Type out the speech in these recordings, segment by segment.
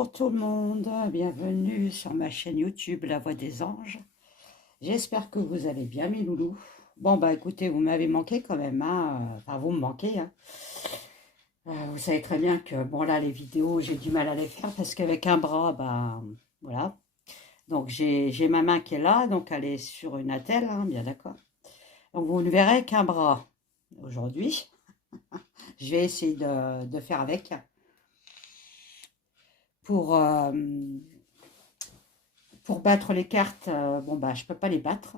Bonjour tout le monde, bienvenue sur ma chaîne YouTube La Voix des Anges. J'espère que vous allez bien mes loulous. Bon bah écoutez, vous m'avez manqué quand même, hein. Enfin vous me manquez. Hein. Vous savez très bien que bon là les vidéos j'ai du mal à les faire parce qu'avec un bras, bah voilà. Donc j'ai ma main qui est là, donc elle est sur une attelle, hein, bien d'accord. Donc vous ne verrez qu'un bras aujourd'hui. Je vais essayer de faire avec pour... pour battre les cartes, bon bah je peux pas les battre.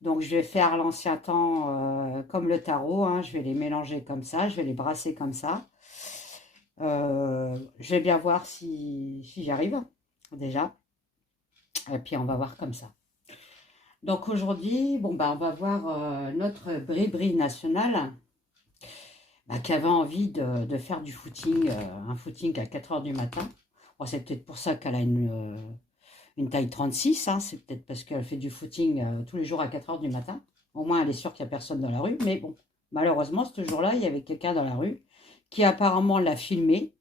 Donc je vais faire l'ancien temps comme le tarot, hein, je vais les mélanger comme ça, je vais les brasser comme ça. Je vais bien voir si j'y arrive déjà. Et puis on va voir comme ça. Donc aujourd'hui, bon bah on va voir notre bri-bri national qui avait envie de faire du footing, un footing à 4 heures du matin. Bon, c'est peut-être pour ça qu'elle a une taille 36, hein, c'est peut-être parce qu'elle fait du footing tous les jours à 4 heures du matin. Au moins, elle est sûre qu'il n'y a personne dans la rue. Mais bon, malheureusement, ce jour-là, il y avait quelqu'un dans la rue qui apparemment l'a filmé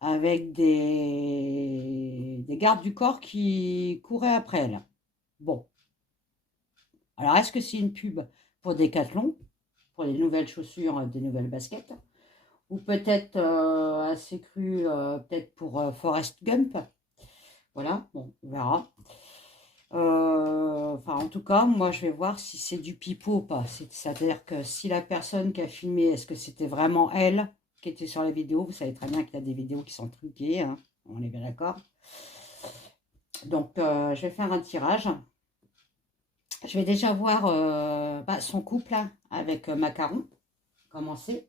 avec des gardes du corps qui couraient après elle. Bon, alors est-ce que c'est une pub pour Decathlon, pour des nouvelles chaussures, des nouvelles baskets, ou peut-être assez cru, peut-être pour Forrest Gump. Voilà, bon, on verra. Enfin, en tout cas, moi, je vais voir si c'est du pipeau ou pas. C'est-à-dire que si la personne qui a filmé, est-ce que c'était vraiment elle qui était sur la vidéo? Vous savez très bien qu'il y a des vidéos qui sont truquées, hein, on est bien d'accord. Donc, je vais faire un tirage. Je vais déjà voir son couple hein, avec Macaron, commencer.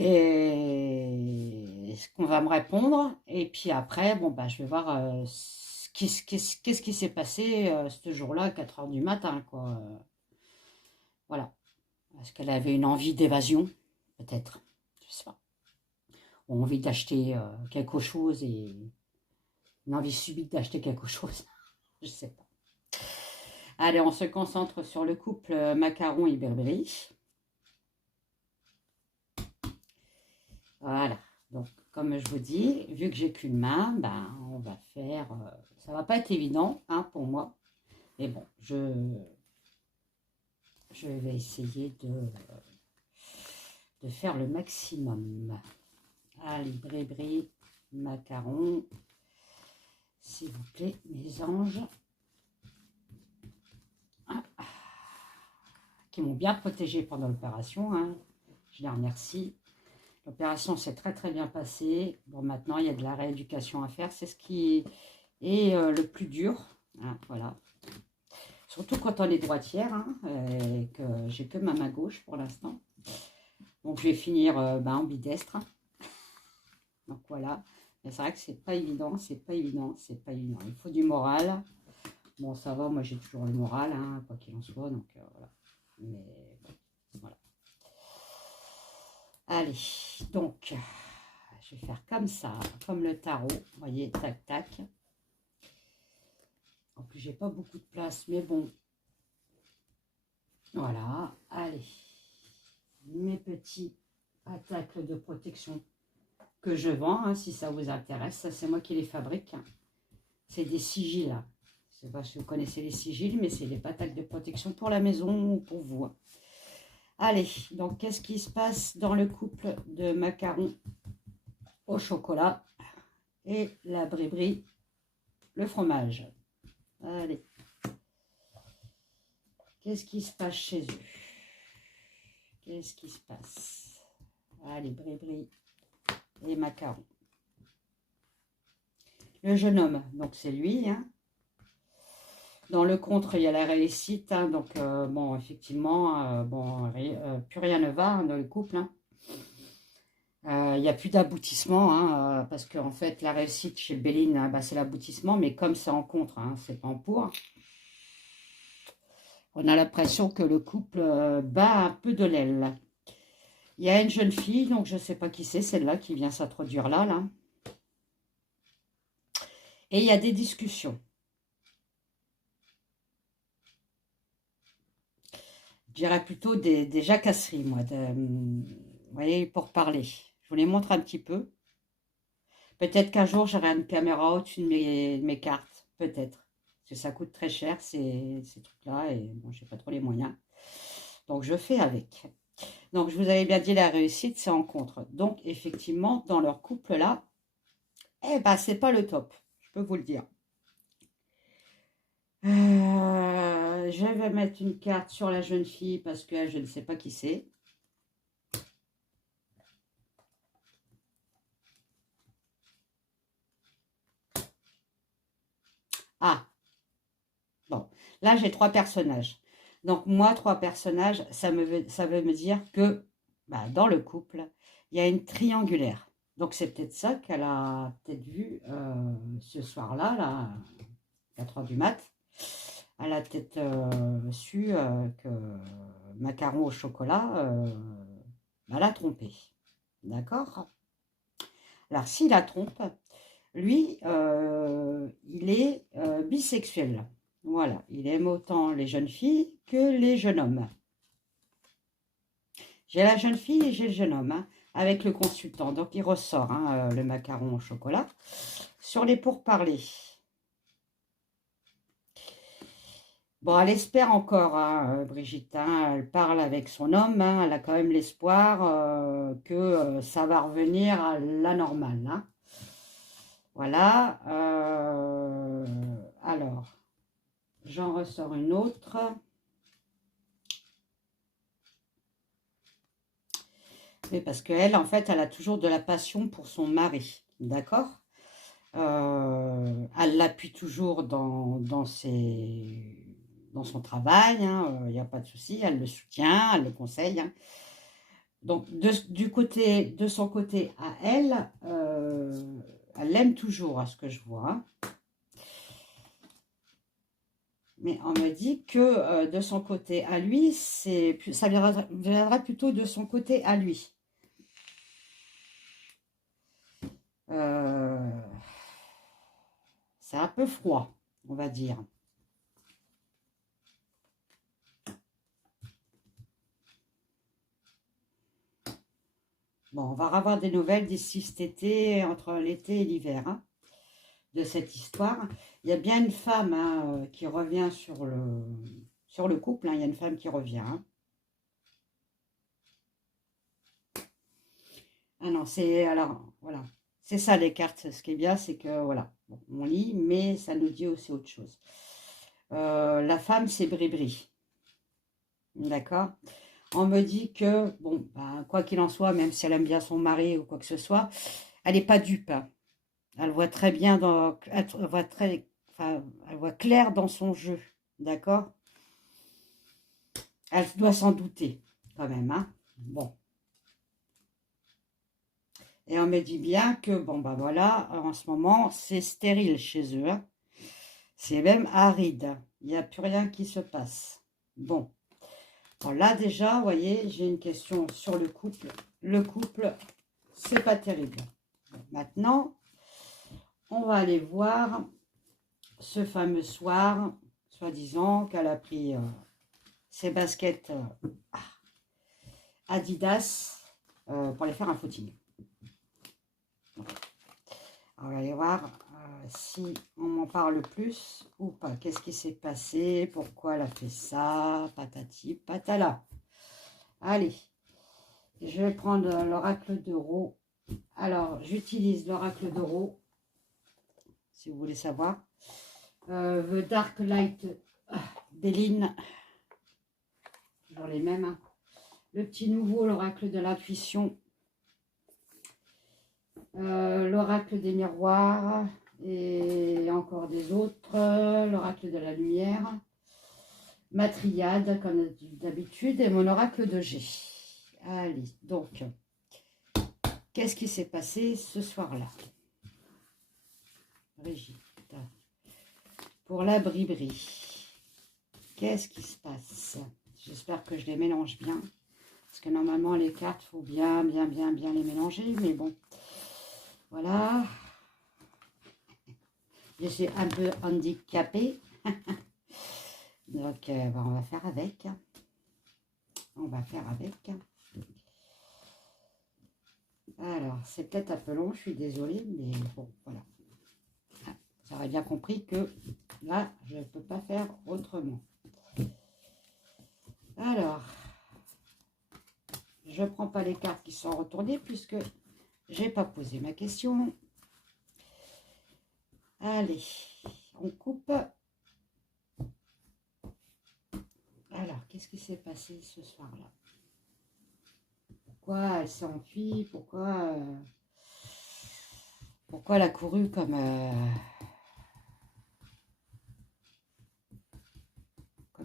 Et ce qu'on va me répondre. Et puis après, bon, bah, je vais voir qu'est-ce qui s'est passé ce jour-là à 4 heures du matin, quoi. Voilà. Est-ce qu'elle avait une envie d'évasion? Peut-être. Je sais pas. Ou envie d'acheter quelque chose et une envie subite d'acheter quelque chose. Je sais pas. Allez, on se concentre sur le couple Macaron et Berberi. Voilà. Donc, comme je vous dis, vu que j'ai qu'une main, ben, on va faire... ça va pas être évident hein, pour moi. Mais bon, je vais essayer de faire le maximum. Allez, bri-bri, Macaron. S'il vous plaît, mes anges. Ah, qui m'ont bien protégé pendant l'opération. Hein. Je les remercie. L'opération s'est très très bien passée. Bon, maintenant, il y a de la rééducation à faire. C'est ce qui est le plus dur. Hein, voilà. Surtout quand on est droitière, hein, et que j'ai que ma main gauche pour l'instant. Donc, je vais finir ambidestre. Donc, voilà. Mais c'est vrai que c'est pas évident, c'est pas évident, c'est pas évident. Il faut du moral. Bon, ça va, moi, j'ai toujours le moral, hein, quoi qu'il en soit. Donc, voilà. Mais bon, voilà. Allez, donc, je vais faire comme ça, comme le tarot. Vous voyez, tac, tac. En plus, j'ai pas beaucoup de place, mais bon. Voilà, allez. Mes petits attacles de protection que je vends, hein, si ça vous intéresse. Ça, c'est moi qui les fabrique. C'est des sigils. Je ne sais pas si vous connaissez les sigils, mais c'est des attaques de protection pour la maison ou pour vous. Allez, donc qu'est-ce qui se passe dans le couple de Macaron au chocolat et la bri-bri, le fromage? Allez. Qu'est-ce qui se passe chez eux? Qu'est-ce qui se passe? Allez, bri-bri et Macaron. Le jeune homme, donc c'est lui. Hein. Dans le contre, il y a la réussite. Hein, donc, bon, effectivement, plus rien ne va hein, dans le couple. Hein. Il n'y a plus d'aboutissement, hein, parce qu'en fait, la réussite chez Béline, hein, c'est l'aboutissement, mais comme c'est en contre, hein, c'est pas en pour. On a l'impression que le couple bat un peu de l'aile. Il y a une jeune fille, donc je ne sais pas qui c'est, celle-là qui vient s'introduire là, là. Et il y a des discussions. Je dirais plutôt des jacasseries, moi, vous voyez, pour parler. Je vous les montre un petit peu. Peut-être qu'un jour, j'aurai une caméra au-dessus de mes cartes. Peut-être. Parce que ça coûte très cher, ces trucs-là. Et bon, j'ai pas trop les moyens. Donc, je fais avec. Donc, je vous avais bien dit, la réussite, c'est en contre. Donc, effectivement, dans leur couple-là, eh ben, c'est pas le top. Je peux vous le dire. Je vais mettre une carte sur la jeune fille parce que je ne sais pas qui c'est. Ah, bon. Là, j'ai 3 personnages. Donc, moi, 3 personnages, ça veut me dire que bah, dans le couple, il y a une triangulaire. Donc, c'est peut-être ça qu'elle a peut-être vu ce soir-là, là, 4 heures du mat. Elle a peut-être su que macaron au chocolat, bah, l'a trompé. D'accord? Alors, s'il la trompe, lui, il est bisexuel. Voilà, il aime autant les jeunes filles que les jeunes hommes. J'ai la jeune fille et j'ai le jeune homme, hein, avec le consultant. Donc, il ressort hein, le macaron au chocolat. Sur les pourparlers. Bon, elle espère encore, hein, Brigitte. Hein, elle parle avec son homme. Hein, elle a quand même l'espoir que ça va revenir à la normale. Hein. Voilà. Alors, j'en ressors une autre. Oui, parce qu'elle, en fait, elle a toujours de la passion pour son mari. D'accord? Elle l'appuie toujours dans son travail. Il n'y a pas de souci. Elle le soutient, elle le conseille. Hein. Donc, de son côté à elle, elle l'aime toujours, à ce que je vois. Hein. Mais on me dit que de son côté à lui, ça viendra plutôt de son côté à lui. Euh, c'est un peu froid, on va dire. Bon, on va avoir des nouvelles d'ici cet été, entre l'été et l'hiver, hein, de cette histoire. Il y a bien une femme hein, qui revient sur le couple. Hein, il y a une femme qui revient. Hein. Ah non, alors, voilà. C'est ça les cartes. Ce qui est bien, c'est que, voilà, bon, on lit, mais ça nous dit aussi autre chose. La femme, c'est Bribri. D'accord? On me dit que, bon, bah, quoi qu'il en soit, même si elle aime bien son mari ou quoi que ce soit, elle n'est pas dupe. Hein. Elle voit très bien, enfin, elle voit clair dans son jeu. D'accord? Elle doit s'en douter, quand même. Hein? Bon. Et on me dit bien que, bon, bah voilà, en ce moment, c'est stérile chez eux. Hein. C'est même aride. Il n'y a plus rien qui se passe. Bon. Alors là, déjà, vous voyez, j'ai une question sur le couple. Le couple, c'est pas terrible. Bon, maintenant, on va aller voir ce fameux soir, soi-disant, qu'elle a pris ses baskets Adidas pour aller faire un footing. On va aller voir si on m'en parle plus ou pas. Qu'est-ce qui s'est passé? Pourquoi elle a fait ça? Patati, patala. Allez, je vais prendre l'oracle d'euro. Alors, j'utilise l'oracle d'euro, si vous voulez savoir. The Dark Light d'Eline. Toujours les mêmes. Hein. Le petit nouveau, l'oracle de l'intuition. L'oracle des miroirs. Et encore des autres. L'oracle de la lumière. Ma triade, comme d'habitude. Et mon oracle de G. Allez, donc. Qu'est-ce qui s'est passé ce soir-là? Brigitte. Pour la bribri. Qu'est-ce qui se passe? J'espère que je les mélange bien. Parce que normalement, les cartes, il faut bien les mélanger. Mais bon, voilà. Je suis un peu handicapée. Donc, ben, on va faire avec. On va faire avec. Alors, c'est peut-être un peu long, je suis désolée, mais bon, voilà. Ah, vous aurez bien compris que là, je ne peux pas faire autrement. Alors, je ne prends pas les cartes qui sont retournées puisque je n'ai pas posé ma question. Allez, on coupe. Alors, qu'est-ce qui s'est passé ce soir-là? Pourquoi elle s'est enfuie? Pourquoi elle a couru comme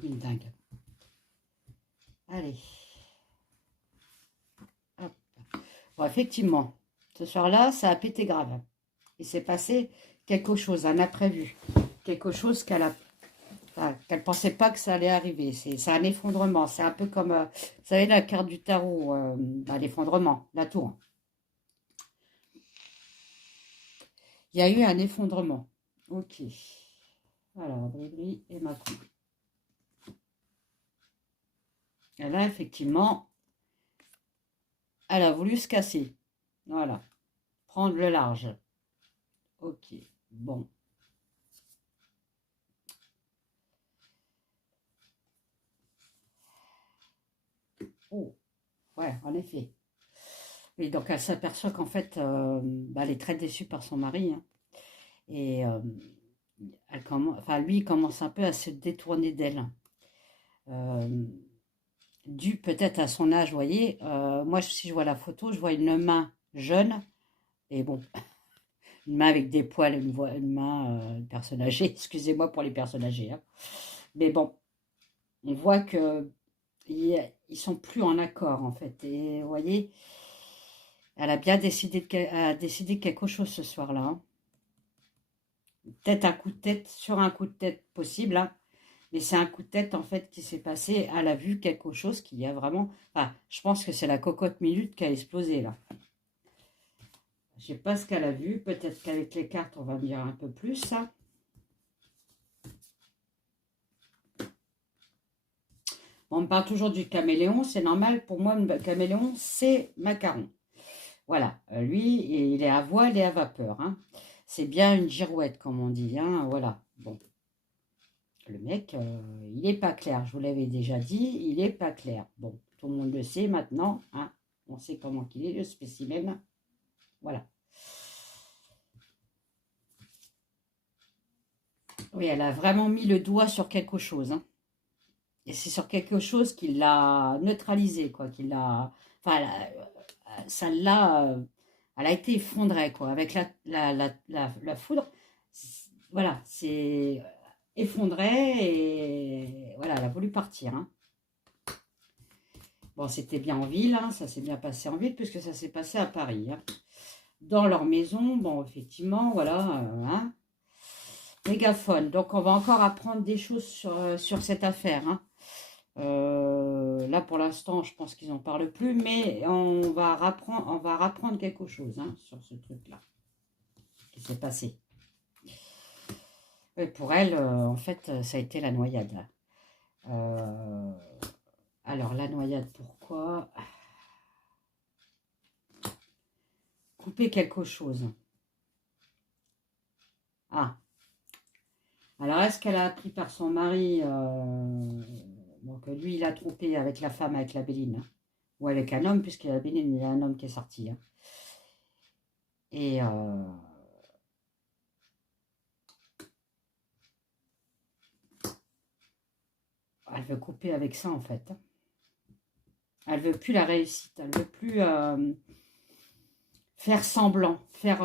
une dingue? Allez. Hop. Bon, effectivement, ce soir-là, ça a pété grave. Il s'est passé quelque chose, un imprévu. Quelque chose qu'elle pensait pas que ça allait arriver. C'est un effondrement. C'est un peu comme, vous savez, la carte du tarot, l'effondrement, la tour. Il y a eu un effondrement. Ok. Alors, Bribri et Macron. Et là, effectivement, elle a voulu se casser. Voilà. Prendre le large. Ok. Bon. Oh. Ouais, en effet. Et donc, elle s'aperçoit qu'en fait, elle est très déçue par son mari. Hein. Et lui, il commence un peu à se détourner d'elle. Dû peut-être à son âge, vous voyez. Moi, si je vois la photo, je vois une main jeune. Et bon, une main avec des poils, une main, une personne âgée. Excusez-moi pour les personnes âgées. Hein. Mais bon, on voit que ils sont plus en accord, en fait. Et vous voyez, elle a bien décidé quelque chose ce soir-là. Hein. Peut-être un coup de tête, sur un coup de tête possible, hein, mais c'est un coup de tête en fait qui s'est passé. Elle a vu quelque chose qui a vraiment. Enfin, je pense que c'est la cocotte minute qui a explosé là. Je sais pas ce qu'elle a vu. Peut-être qu'avec les cartes, on va me dire un peu plus ça. On me parle toujours du caméléon, c'est normal. Pour moi, le caméléon, c'est macaron. Voilà, lui, il est à voile et à vapeur. Hein. C'est bien une girouette, comme on dit. Hein. Voilà, bon. Le mec, il n'est pas clair. Je vous l'avais déjà dit, il n'est pas clair. Bon, tout le monde le sait maintenant. Hein. On sait comment il est, le spécimen. Voilà. Oui, elle a vraiment mis le doigt sur quelque chose. Hein. Et c'est sur quelque chose qui l'a neutralisé, quoi. Qui l'a... Enfin, ça l'a... elle a été effondrée, quoi. Avec la foudre. Voilà, c'est effondré et voilà, elle a voulu partir. Hein. Bon, c'était bien en ville, hein, ça s'est bien passé en ville, puisque ça s'est passé à Paris. Hein. Dans leur maison, bon, effectivement, voilà, hein, mégaphone. Donc, on va encore apprendre des choses sur cette affaire. Hein. Là, pour l'instant, je pense qu'ils n'en parlent plus, mais on va rapprendre quelque chose hein, sur ce truc-là qui s'est passé. Et pour elle, en fait, ça a été la noyade. Alors, la noyade, pourquoi? Couper quelque chose. Ah. Alors, est-ce qu'elle a appris par son mari donc, lui, il a trompé avec la femme, avec la Béline. Hein, ou avec un homme, puisqu'il y a la Béline, il y a un homme qui est sorti. Hein. Et... elle veut couper avec ça, en fait. Elle veut plus la réussite. Elle veut plus faire semblant. Faire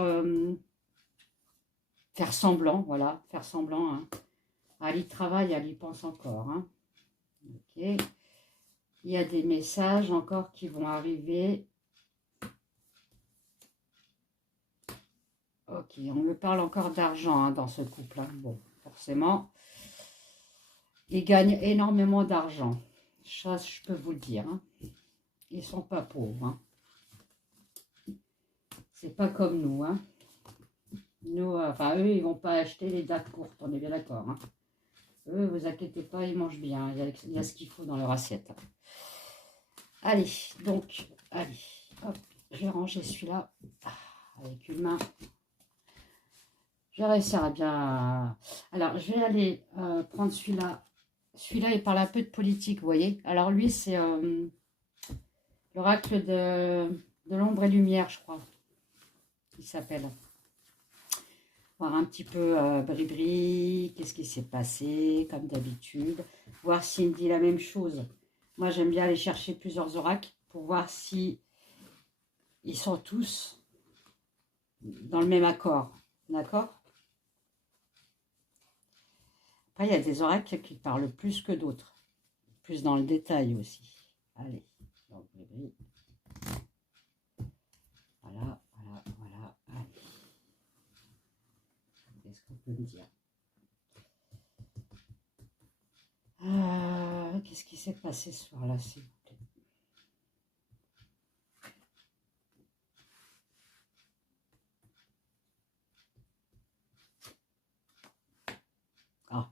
semblant, voilà. Faire semblant. Hein. Elle y travaille, elle y pense encore. Hein. Ok. Il y a des messages encore qui vont arriver. Ok, on me parle encore d'argent hein, dans ce couple. Hein. Bon, forcément, ils gagnent énormément d'argent. Ça, je peux vous le dire. Hein. Ils sont pas pauvres. Hein. C'est pas comme nous. Hein. Nous, enfin, eux, ils vont pas acheter les dates courtes. On est bien d'accord. Hein. Eux, vous inquiétez pas, ils mangent bien. Il y a ce qu'il faut dans leur assiette. Allez, donc, allez, hop. Je vais ranger celui-là avec une main. Je vais réussir à bien... Alors, je vais aller prendre celui-là. Celui-là, il parle un peu de politique, vous voyez. Alors, lui, c'est l'oracle de l'ombre et lumière, je crois. Il s'appelle. Voir un petit peu Bribri, qu'est-ce qui s'est passé, comme d'habitude. Voir s'il me dit la même chose. Moi, j'aime bien aller chercher plusieurs oracles pour voir si ils sont tous dans le même accord. D'accord? Après, il y a des oracles qui parlent plus que d'autres. Plus dans le détail aussi. Allez. Donc, Bribri. Voilà, voilà, voilà. Allez. Qu'est-ce qu'on peut me dire? Qu'est-ce qui s'est passé ce soir-là, s'il vous plaît? Ah.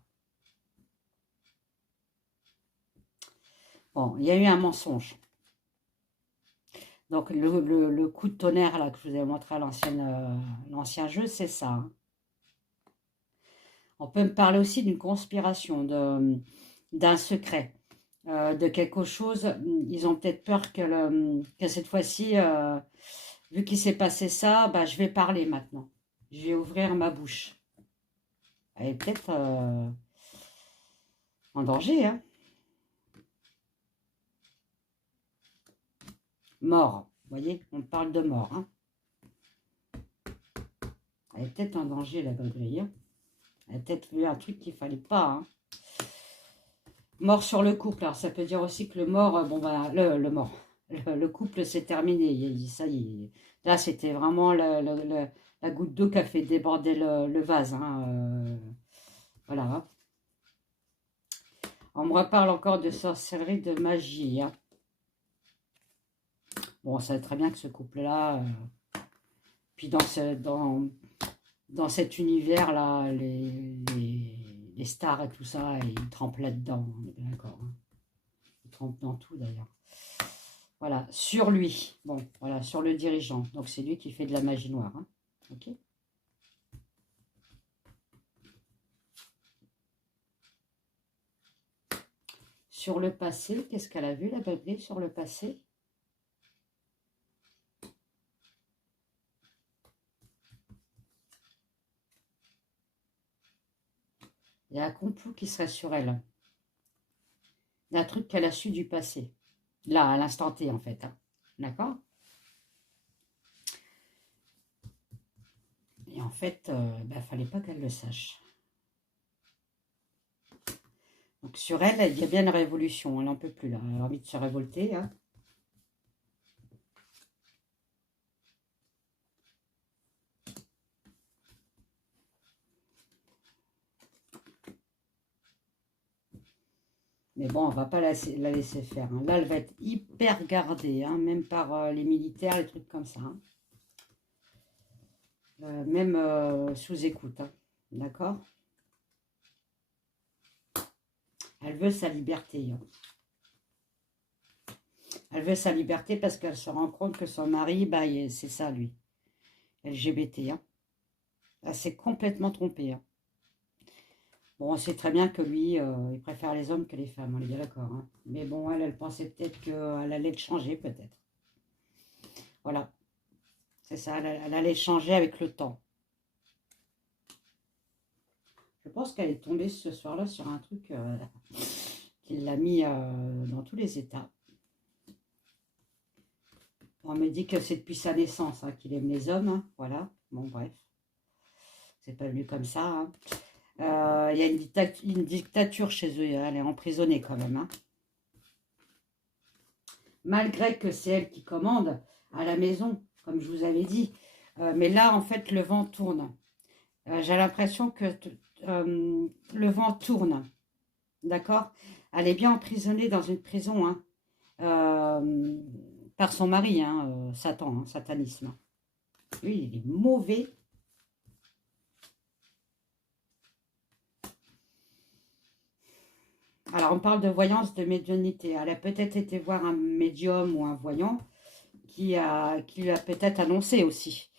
Bon, il y a eu un mensonge. Donc, le coup de tonnerre là, que je vous ai montré à l'ancien jeu, c'est ça. Hein. On peut me parler aussi d'une conspiration, d'un secret, de quelque chose. Ils ont peut-être peur que cette fois-ci, vu qu'il s'est passé ça, bah, je vais parler maintenant. Je vais ouvrir ma bouche. Elle est peut-être en danger. Hein. Mort. Vous voyez, on parle de mort. Hein. Elle est peut-être en danger, la galerie. Hein. Elle a peut-être vu un truc qu'il ne fallait pas. Hein. Mort sur le couple. Alors, ça peut dire aussi que le mort, bon, bah, le mort. Le couple s'est terminé. Ça y est. Là, c'était vraiment la goutte d'eau qui a fait déborder le vase. Hein. Voilà. Hein. On me reparle encore de sorcellerie, de magie. Hein. Bon, on sait très bien que ce couple-là, puis dans cet univers-là, les stars et tout ça, ils trempent là-dedans. On est bien d'accord. Hein. Ils trempent dans tout d'ailleurs. Voilà, sur lui. Bon, voilà, sur le dirigeant. Donc, c'est lui qui fait de la magie noire. Hein. Ok. Sur le passé, qu'est-ce qu'elle a vu, la bébé, sur le passé? Il y a un complot qui serait sur elle. Il y a un truc qu'elle a su du passé. Là, à l'instant T, en fait. Hein. D'accord? Et en fait, il fallait pas qu'elle le sache. Donc sur elle, il y a bien une révolution. Elle n'en peut plus, là. Elle a envie de se révolter. Hein. Mais bon, on va pas la laisser faire. Hein. Là, elle va être hyper gardée, hein, même par les militaires, les trucs comme ça. Hein. Même sous écoute. Hein. D'accord? Elle veut sa liberté. Hein. Elle veut sa liberté parce qu'elle se rend compte que son mari, bah, c'est ça, lui. LGBT. Hein. Elle s'est complètement trompée. Hein. Bon, on sait très bien que lui, il préfère les hommes que les femmes, on est bien d'accord. Hein. Mais bon, elle pensait peut-être qu'elle allait le changer, peut-être. Voilà. C'est ça, elle allait changer avec le temps. Je pense qu'elle est tombée ce soir-là sur un truc qui l'a mis dans tous les états. On me dit que c'est depuis sa naissance hein, qu'il aime les hommes. Hein. Voilà. Bon, bref. C'est pas venu comme ça. Hein. Il y a une dictature chez eux. Elle est emprisonnée quand même. Hein. Malgré que c'est elle qui commande à la maison, comme je vous avais dit. Mais là, en fait, le vent tourne. J'ai l'impression que le vent tourne. D'accord? Elle est bien emprisonnée dans une prison. Hein, par son mari, hein, Satan, hein, satanisme. Lui, il est mauvais. Alors, on parle de voyance, de médiumnité. Elle a peut-être été voir un médium ou un voyant qui lui a peut-être annoncé aussi.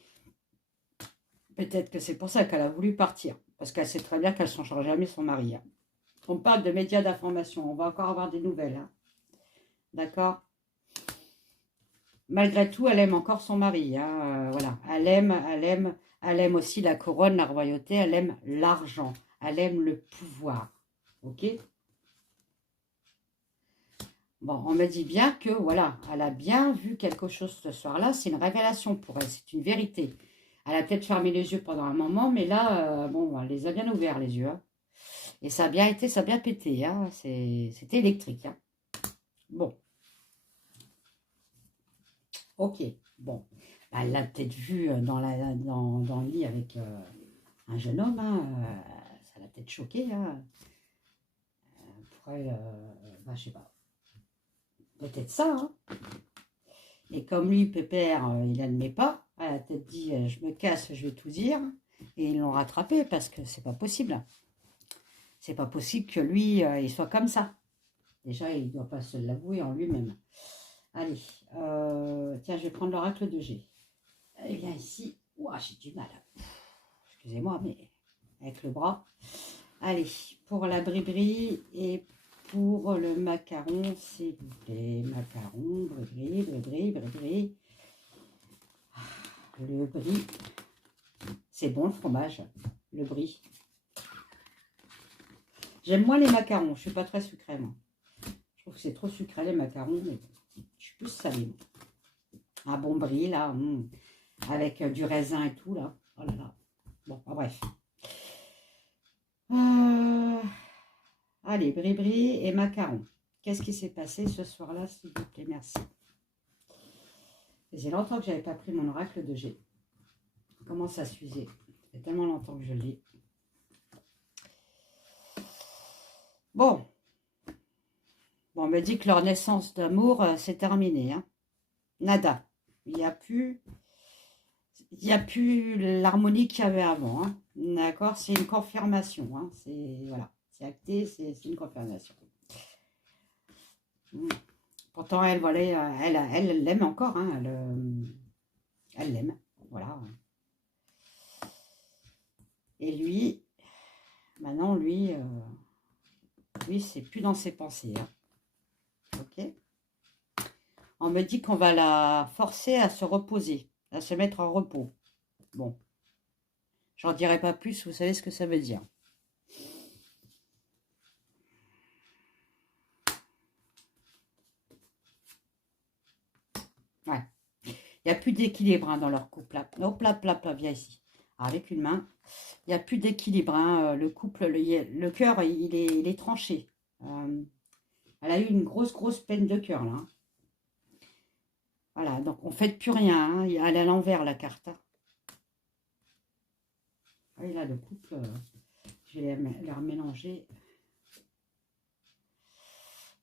Peut-être que c'est pour ça qu'elle a voulu partir. Parce qu'elle sait très bien qu'elle ne changera jamais son mari. Hein. On parle de médias d'information. On va encore avoir des nouvelles. Hein. D'accord? Malgré tout, elle aime encore son mari. Hein. Voilà. Elle aime aussi la couronne, la royauté. Elle aime l'argent. Elle aime le pouvoir. Ok? Bon, on me dit bien que, voilà, elle a bien vu quelque chose ce soir-là. C'est une révélation pour elle. C'est une vérité. Elle a peut-être fermé les yeux pendant un moment, mais là, bon, elle les a bien ouverts, les yeux. Hein. Et ça a bien été, ça a bien pété. Hein. C'était électrique. Hein. Bon, ok. Bon, bah, elle l'a peut-être vu dans le lit avec un jeune homme. Hein. Ça l'a peut-être choqué. Hein. Pour elle, bah, je sais pas. Peut-être ça. Hein. Et comme lui, Pépère, il n'admet pas, elle a peut-être dit je me casse, je vais tout dire. Et ils l'ont rattrapé parce que c'est pas possible. C'est pas possible que lui, il soit comme ça. Déjà, il ne doit pas se l'avouer en lui-même. Allez, tiens, je vais prendre l'oracle de G. Eh bien, ici, ouah, j'ai du mal. Excusez-moi, mais avec le bras. Allez, pour la bribri et pour le macaron, s'il vous plaît. Macaron, bribri, bribri, bribri. Le brie. C'est bon le fromage, le brie. J'aime moins les macarons, je suis pas très sucrée moi. Je trouve que c'est trop sucré les macarons, mais je suis plus salée. Un bon brie là, avec du raisin et tout là. Oh là là. Bon, bref. Allez, brie-brie et macarons. Qu'est-ce qui s'est passé ce soir-là, s'il vous plaît, merci. J'ai longtemps que j'avais pas pris mon oracle de G. Comment ça s'user? Ça fait tellement longtemps que je l'ai. Bon. Bon, on me dit que leur naissance d'amour, c'est terminé. Hein. Nada. Il n'y a plus l'harmonie qu'il y avait avant. Hein. D'accord? C'est une confirmation. Hein. Voilà. C'est acté, c'est une confirmation. Pourtant, elle, voilà, elle l'aime encore. Hein. Elle l'aime. Voilà. Et lui, maintenant, lui, c'est plus dans ses pensées. Hein. Ok? On me dit qu'on va la forcer à se reposer, à se mettre en repos. Bon. J'en dirai pas plus, vous savez ce que ça veut dire. Ouais. Il n'y a plus d'équilibre hein, dans leur couple. Là. Hop là, viens ici. Avec une main. Il n'y a plus d'équilibre. Hein. Le couple, le cœur, il est tranché. Elle a eu une grosse peine de cœur, là. Hein. Voilà, donc on ne fait plus rien. Hein. Elle est à l'envers, la carte. Hein. Oui, là, le couple, je vais les remélanger.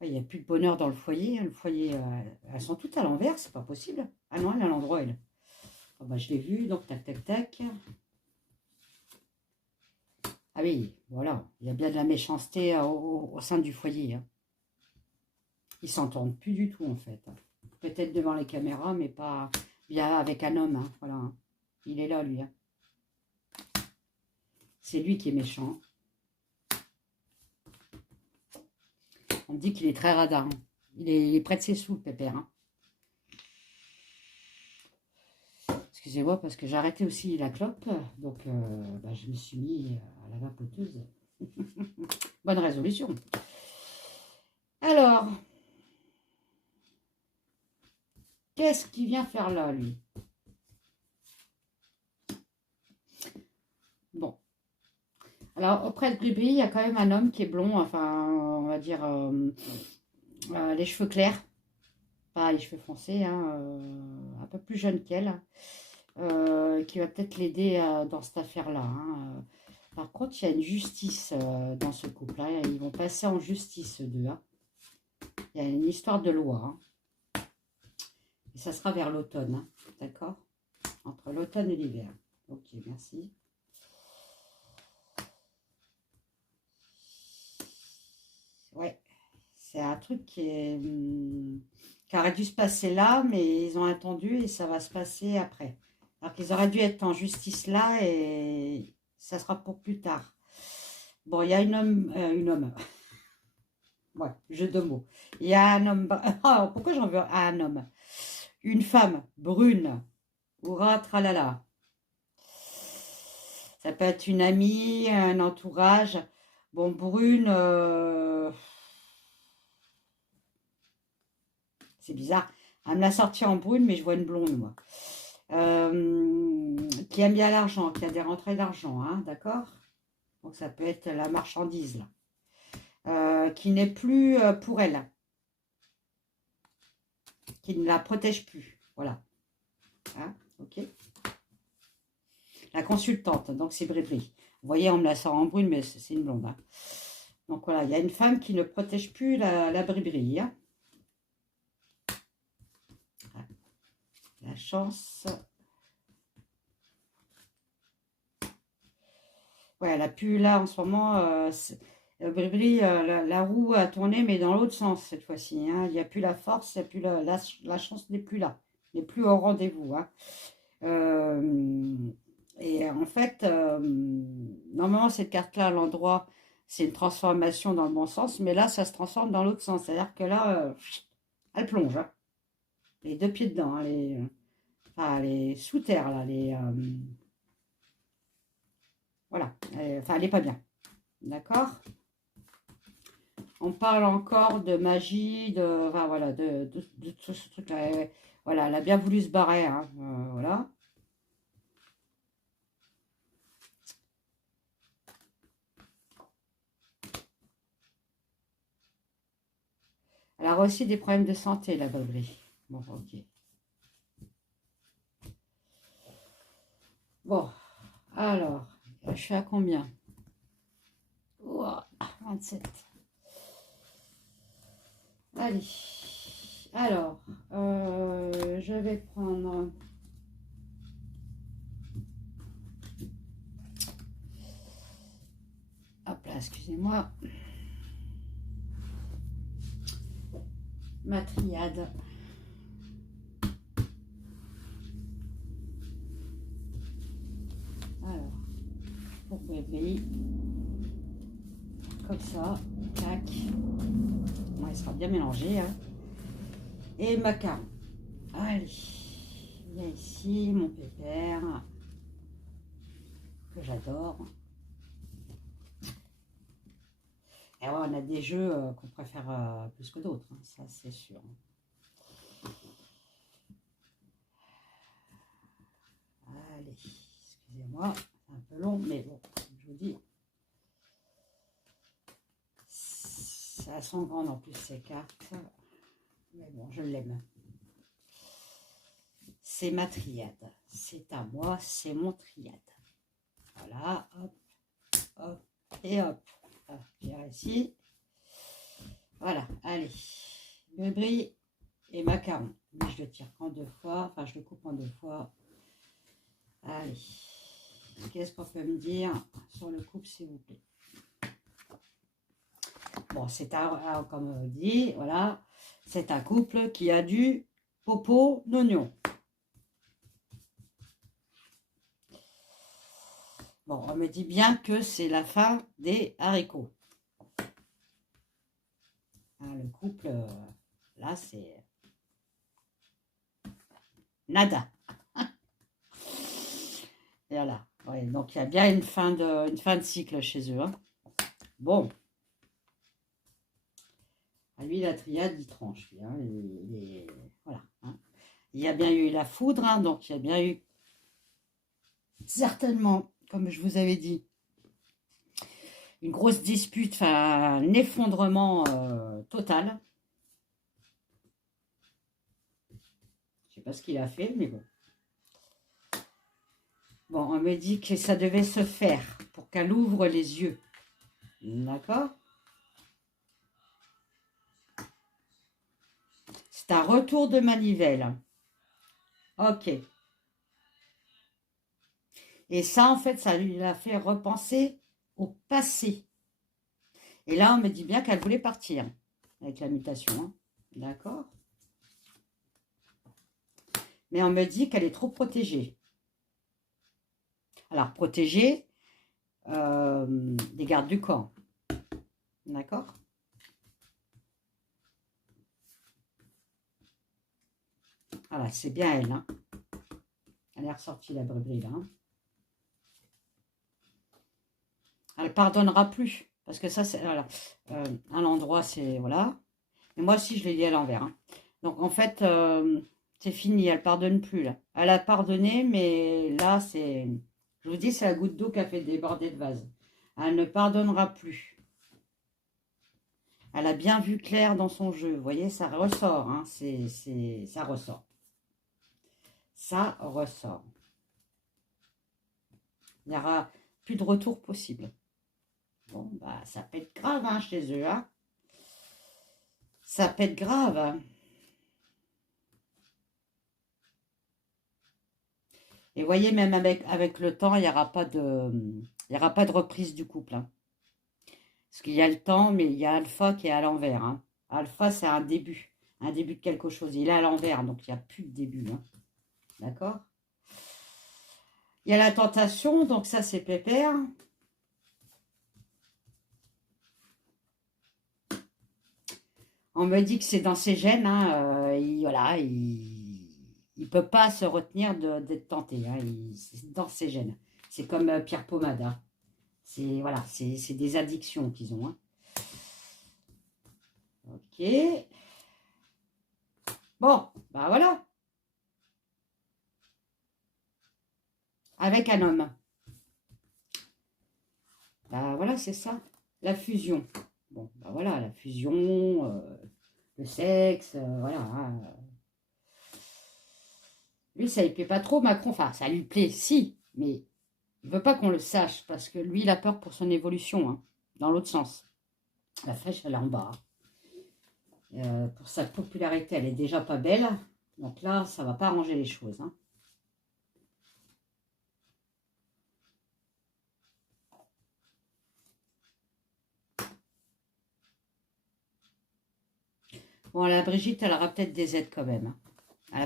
Il n'y a plus de bonheur dans le foyer. Le foyer, elles sont toutes à l'envers, c'est pas possible. Ah non, elle est à l'endroit, elle. Oh, bah, je l'ai vu, donc tac, tac, tac. Ah oui, voilà, il y a bien de la méchanceté au sein du foyer. Hein. Ils s'entendent plus du tout, en fait. Peut-être devant les caméras, mais pas bien avec un homme. Hein. Voilà. Hein. Il est là, lui. Hein. C'est lui qui est méchant. On me dit qu'il est très radin. Hein. Il est près de ses sous, le pépère. Hein. Excusez-moi, parce que j'ai arrêté aussi la clope. Donc, bah, je me suis mis à la vapoteuse. Bonne résolution. Alors, qu'est-ce qu'il vient faire là, lui? Bon. Alors, auprès de Gribri, il y a quand même un homme qui est blond, enfin, on va dire, les cheveux clairs, pas les cheveux foncés, hein, un peu plus jeune qu'elle, qui va peut-être l'aider dans cette affaire-là. Hein. Par contre, il y a une justice dans ce couple-là, ils vont passer en justice, eux deux. Hein. Il y a une histoire de loi. Hein. Et ça sera vers l'automne, hein, d'accord? Entre l'automne et l'hiver. Ok, merci. Ouais, c'est un truc qui est... qui aurait dû se passer là, mais ils ont attendu et ça va se passer après. Alors qu'ils auraient dû être en justice là et ça sera pour plus tard. Bon, il y a une homme. Ouais, jeu de mots. Il y a un homme. Ah, pourquoi j'en veux un homme? Une femme brune. Hurrah, tralala. Ça peut être une amie, un entourage. Bon, brune, c'est bizarre. Elle me l'a sortie en brune, mais je vois une blonde, moi. Qui aime bien l'argent, qui a des rentrées d'argent, hein, d'accord? Donc ça peut être la marchandise, là. Qui n'est plus pour elle, qui ne la protège plus. Voilà. Hein, ok. La consultante, donc c'est Brévry. Vous voyez, on me la sort en brune, mais c'est une blonde. Hein. Donc voilà, il y a une femme qui ne protège plus la Brévry. Hein. La chance. Ouais, elle a plus là en ce moment. Brévry, la roue a tourné, mais dans l'autre sens cette fois-ci. Hein. Il n'y a plus la force, il n'y a plus la chance n'est plus là, n'est plus au rendez-vous. Hein. Et en fait, normalement, cette carte-là, à l'endroit, c'est une transformation dans le bon sens, mais là, ça se transforme dans l'autre sens. C'est-à-dire que là, elle plonge. Hein. Les deux pieds dedans. Hein, enfin, les sous terre, là. Voilà. Enfin, elle n'est pas bien. D'accord? On parle encore de magie, enfin, voilà, de tout ce truc-là. Voilà, elle a bien voulu se barrer. Hein, voilà. Elle a aussi des problèmes de santé, la Brévry. Bon, ok. Bon, alors, je suis à combien? Ouah, 27. Allez. Alors, je vais prendre... Hop là, excusez-moi. Ma triade. Alors, pour bébé, comme ça, tac. Bon, il sera bien mélangé. Hein. Et macaron. Allez, il y a ici mon pépère, que j'adore. Et ouais, on a des jeux qu'on préfère plus que d'autres, hein, ça c'est sûr. Allez, excusez-moi, c'est un peu long, mais bon, je vous dis, ça sont grandes en plus ces cartes, mais bon, je l'aime. C'est ma triade, c'est à moi, c'est mon triade. Voilà, hop, hop, et hop. Viens ici. Voilà, allez. Bébé et macaron. Mais je le tire en deux fois, enfin je le coupe en deux fois. Allez. Qu'est-ce qu'on peut me dire sur le couple, s'il vous plaît? Bon, c'est un, comme on dit, voilà, c'est un couple qui a du popo d'oignon. Bon, on me dit bien que c'est la fin des haricots. Hein, le couple, là, c'est nada. Et voilà. Ouais, donc, il y a bien une fin de cycle chez eux. Hein. Bon. À lui, la triade, il tranche. Hein, voilà. Hein. Il y a bien eu la foudre, hein, donc il y a bien eu certainement, comme je vous avais dit, une grosse dispute, enfin un effondrement total. Je sais pas ce qu'il a fait, mais bon. Bon, on me dit que ça devait se faire pour qu'elle ouvre les yeux. D'accord? C'est un retour de manivelle. Ok. Et ça, en fait, ça lui a fait repenser au passé. Et là, on me dit bien qu'elle voulait partir avec la mutation. Hein. D'accord? mais on me dit qu'elle est trop protégée. Alors, protégée des gardes du corps. D'accord? Voilà, c'est bien elle. Hein. Elle est ressortie, la Brébri, là. Hein. Elle ne pardonnera plus. Parce que ça, c'est... Voilà. À l'endroit, c'est... Voilà. Mais moi aussi, je l'ai dit à l'envers. Hein. Donc, en fait, c'est fini. Elle ne pardonne plus, là. Elle a pardonné, mais là, c'est... Je vous dis, c'est la goutte d'eau qui a fait déborder le vase. Elle ne pardonnera plus. Elle a bien vu clair dans son jeu. Vous voyez, ça ressort. Hein. Ça ressort. Ça ressort. Il n'y aura plus de retour possible. Bon, bah, ça peut être grave hein, chez eux. Hein. Ça peut être grave. Hein. Et vous voyez, même avec le temps, il n'y aura pas de reprise du couple. Hein. Parce qu'il y a le temps, mais il y a Alpha qui est à l'envers. Hein. Alpha, c'est un début de quelque chose. Il est à l'envers, donc il n'y a plus de début. Hein. D'accord? Il y a la tentation, donc ça, c'est pépère. On me dit que c'est dans ses gènes. Hein, voilà, il peut pas se retenir d'être tenté. Hein, c'est dans ses gènes. C'est comme Pierre Pommade. Hein. C'est voilà, c'est des addictions qu'ils ont. Hein. Ok. Bon, bah voilà. Avec un homme. Bah voilà, c'est ça. La fusion. Bon, bah voilà, la fusion, le sexe, voilà. Hein. Lui, ça lui plaît pas trop, Macron. Enfin, ça lui plaît, si, mais il veut pas qu'on le sache, parce que lui, il a peur pour son évolution, hein, dans l'autre sens. La flèche, elle est en bas. Pour sa popularité, elle est déjà pas belle. Donc là, ça va pas arranger les choses. Hein. Bon, la Brigitte, elle aura peut-être des aides quand même. Hein.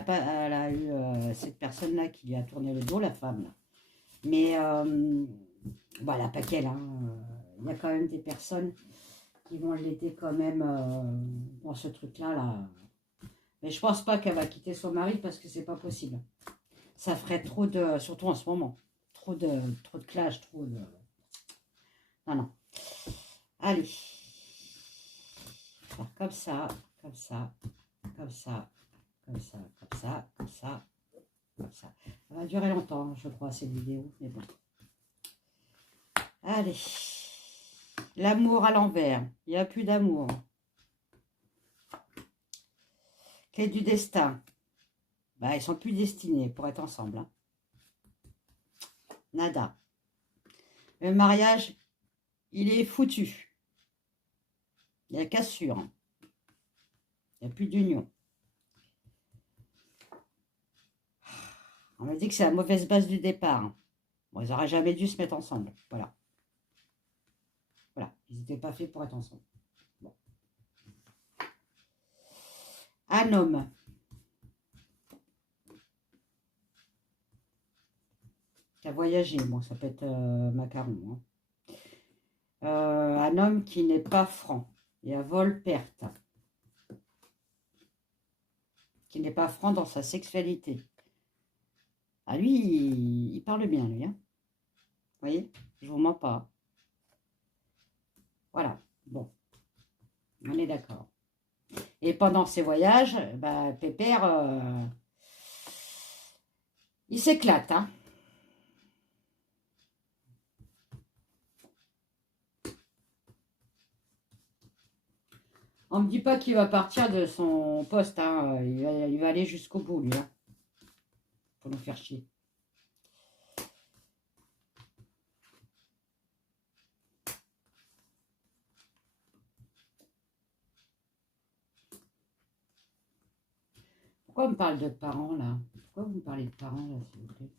Elle a eu cette personne-là qui lui a tourné le dos, la femme. Là. Mais bon, elle n'a pas qu'elle. Hein. Il y a quand même des personnes qui vont l'aider quand même dans ce truc-là. Là. Mais je pense pas qu'elle va quitter son mari parce que c'est pas possible. Ça ferait trop de... Surtout en ce moment. Trop de clash, trop de... Non, non. Allez. Faire comme ça, comme ça, comme ça, comme ça, comme ça, comme ça, comme ça. Ça va durer longtemps, je crois, cette vidéo. Mais bon. Allez. L'amour à l'envers. Il n'y a plus d'amour. Clé du destin. Bah, ils sont plus destinés pour être ensemble. Hein. Nada. Le mariage, il est foutu. Il y a cassure. Il n'y a plus d'union. On m'a dit que c'est la mauvaise base du départ. Bon, ils n'auraient jamais dû se mettre ensemble. Voilà. Voilà. Ils n'étaient pas faits pour être ensemble. Bon. Un homme. Qui a voyagé. Bon, ça peut être macaron. Hein. Un homme qui n'est pas franc. Et à vol-perte. Qui n'est pas franc dans sa sexualité. Ah, lui, il parle bien, lui. Hein. Vous voyez? Je vous mens pas. Voilà. Bon. On est d'accord. Et pendant ces voyages, bah, Pépère, il s'éclate. Hein. On ne me dit pas qu'il va partir de son poste. Hein. Il va aller jusqu'au bout, lui. Hein. Pour nous faire chier. Pourquoi on me parle de parents, là? Pourquoi vous me parlez de parents, là, s'il vous plaît?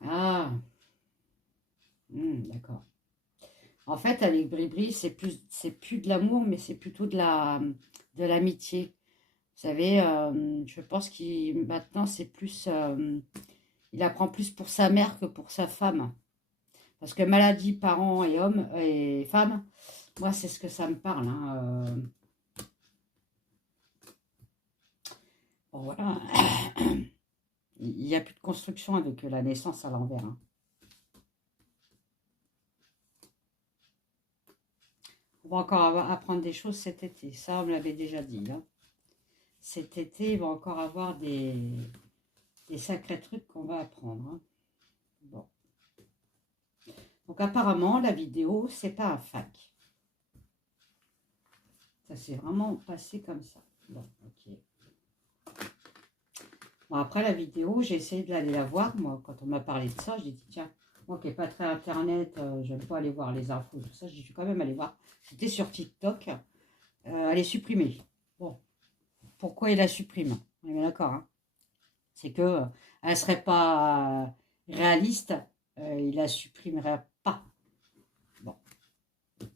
Ah, d'accord. En fait, avec Bribri, c'est plus de l'amour, mais c'est plutôt de l'amitié. savez, je pense qu'il maintenant c'est plus, il apprend plus pour sa mère que pour sa femme. Parce que maladie, parents et hommes et femmes, moi c'est ce que ça me parle. Hein, bon, voilà. Il n'y a plus de construction avec la naissance à l'envers. Hein. On va encore apprendre des choses cet été. Ça, on me l'avait déjà dit. Hein. Cet été, il va encore avoir des sacrés trucs qu'on va apprendre. Hein. Bon. Donc apparemment, la vidéo, c'est pas un fac. Ça s'est vraiment passé comme ça. Bon, ok. Bon, après la vidéo, j'ai essayé d'aller la voir. Moi, quand on m'a parlé de ça, j'ai dit, tiens, moi qui n'ai pas très internet, je ne vais pas aller voir les infos, tout ça. J'ai dû quand même aller voir. C'était sur TikTok. Elle est supprimée. Bon, pourquoi il la supprime? On est bien d'accord, hein. C'est que elle ne serait pas réaliste, il la supprimerait pas. Bon,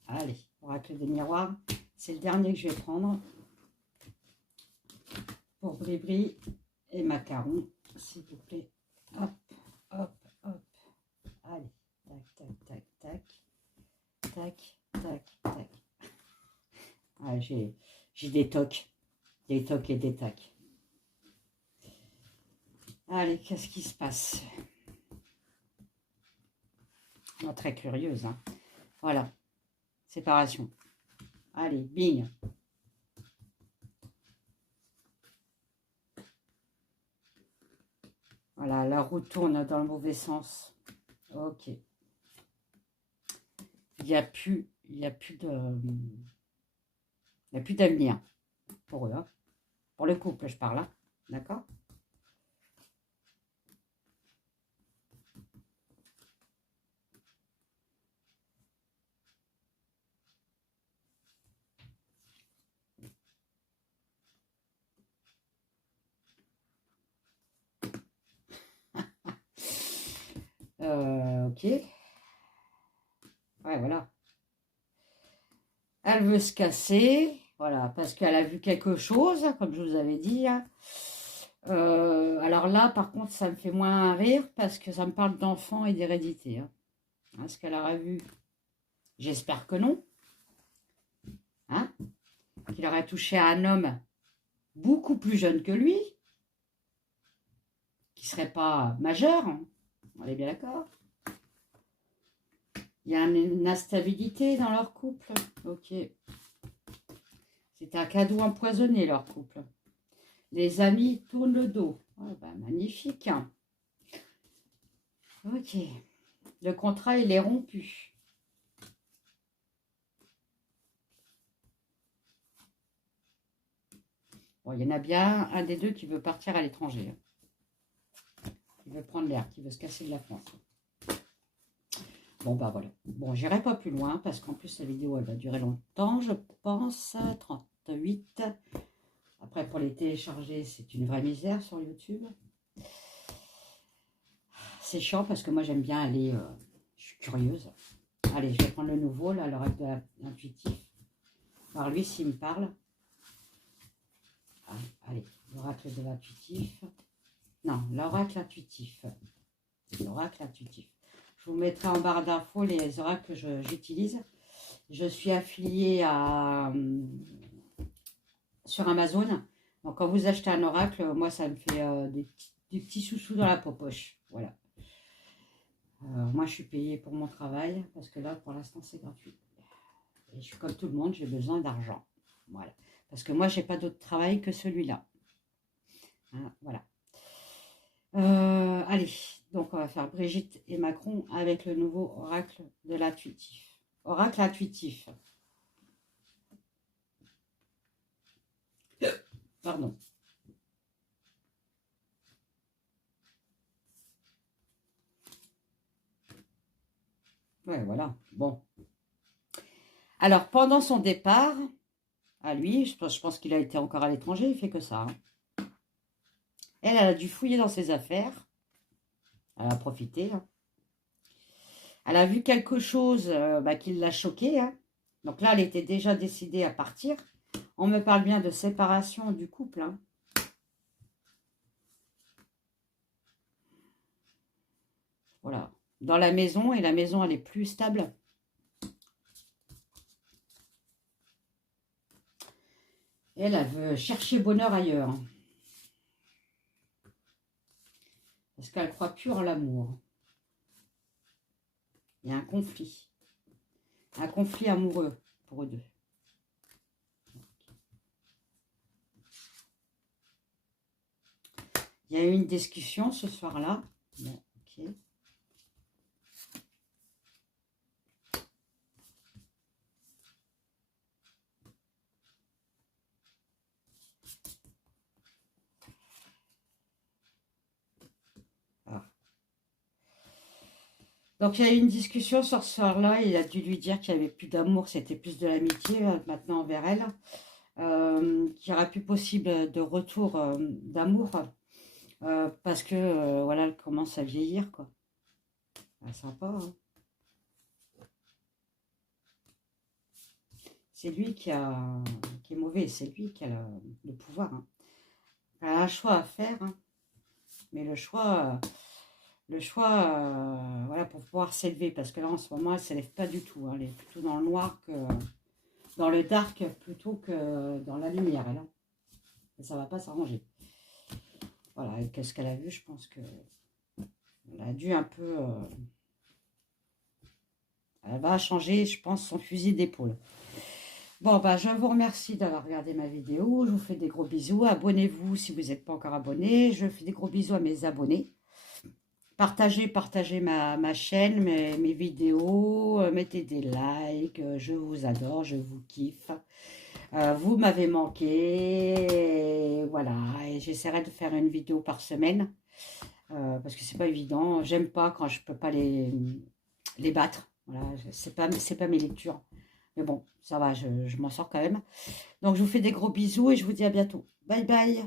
allez, oracle des miroirs. C'est le dernier que je vais prendre pour Bribri et Macaron, s'il vous plaît. Hop, hop, hop. Allez, tac, tac, tac, tac, tac, tac, tac. Ah, j'ai des tocs et des tacs. Allez, qu'est-ce qui se passe? Oh, très curieuse, hein. Voilà, séparation. Allez, bing. Voilà, la roue tourne dans le mauvais sens. Ok. Il n'y a plus d'avenir pour eux. Hein. Pour le couple, je parle. Hein. D'accord? Ok. Ouais, voilà. Elle veut se casser. Voilà, parce qu'elle a vu quelque chose, comme je vous avais dit. Hein. Alors là, par contre, ça me fait moins rire parce que ça me parle d'enfants et d'hérédité. Hein. Est-ce qu'elle aura vu? J'espère que non. Hein? Qu'il aurait touché à un homme beaucoup plus jeune que lui, qui ne serait pas majeur. Hein. On est bien d'accord? Il y a une instabilité dans leur couple. Ok. C'est un cadeau empoisonné, leur couple. Les amis tournent le dos. Oh, bah, magnifique. Ok. Le contrat, il est rompu. Bon, il y en a bien un des deux qui veut partir à l'étranger. Qui veut prendre l'air, qui veut se casser de la France. Bon, bah voilà. Bon, j'irai pas plus loin parce qu'en plus, la vidéo, elle va durer longtemps, je pense. 38. Après, pour les télécharger, c'est une vraie misère sur YouTube. C'est chiant parce que moi, j'aime bien aller... je suis curieuse. Allez, je vais prendre le nouveau, là, l'oracle de l'intuitif. Par lui, s'il me parle. Ah, allez, l'oracle de l'intuitif. Non, l'oracle intuitif. L'oracle intuitif. Je vous mettrai en barre d'infos les oracles que j'utilise. Je suis affiliée sur Amazon. Donc, quand vous achetez un oracle, moi, ça me fait des petits sous-sous dans la poche. Voilà. Moi, je suis payée pour mon travail parce que là, pour l'instant, c'est gratuit. Et je suis comme tout le monde, j'ai besoin d'argent. Voilà. Parce que moi, je n'ai pas d'autre travail que celui-là. Hein, voilà. Allez, donc on va faire Brigitte et Macron avec le nouveau oracle de l'intuitif. Oracle intuitif. Pardon. Ouais, voilà. Bon. Alors, pendant son départ, à lui, je pense qu'il a été encore à l'étranger, il fait que ça. Hein. Elle a dû fouiller dans ses affaires. Elle a profité. Hein. Elle a vu quelque chose qui l'a choquée. Hein. Donc là, elle était déjà décidée à partir. On me parle bien de séparation du couple. Hein. Voilà. Dans la maison, et la maison, elle est plus stable. Elle veut chercher bonheur ailleurs. Parce qu'elle ne croit plus en l'amour. Il y a un conflit. Un conflit amoureux pour eux deux. Il y a eu une discussion ce soir-là. Bon, ok. Ah. Donc, il y a eu une discussion ce soir-là. Il a dû lui dire qu'il n'y avait plus d'amour, c'était plus de l'amitié maintenant envers elle. Qu'il n'y aura plus possible de retour d'amour. Parce que, voilà, elle commence à vieillir, quoi. Ah, sympa, hein. C'est lui qui est mauvais, c'est lui qui a le pouvoir. Hein. Elle a un choix à faire, hein. Mais le choix voilà, pour pouvoir s'élever, parce que là, en ce moment, elle ne s'élève pas du tout. Hein. Elle est plutôt dans le noir que dans le dark, plutôt que dans la lumière. Elle, hein. Et ça ne va pas s'arranger. Voilà, et qu'est-ce qu'elle a vu? Je pense que elle a dû un peu... elle va changer, je pense, son fusil d'épaule. Bon, bah, je vous remercie d'avoir regardé ma vidéo. Je vous fais des gros bisous. Abonnez-vous si vous n'êtes pas encore abonné. Je fais des gros bisous à mes abonnés. Partagez ma chaîne, mes vidéos. Mettez des likes. Je vous adore, je vous kiffe. Vous m'avez manqué. Et voilà, et j'essaierai de faire une vidéo par semaine. Parce que c'est pas évident. J'aime pas quand je peux pas les battre. Voilà, c'est pas mes lectures. Mais bon, ça va, je m'en sors quand même. Donc, je vous fais des gros bisous et je vous dis à bientôt. Bye bye.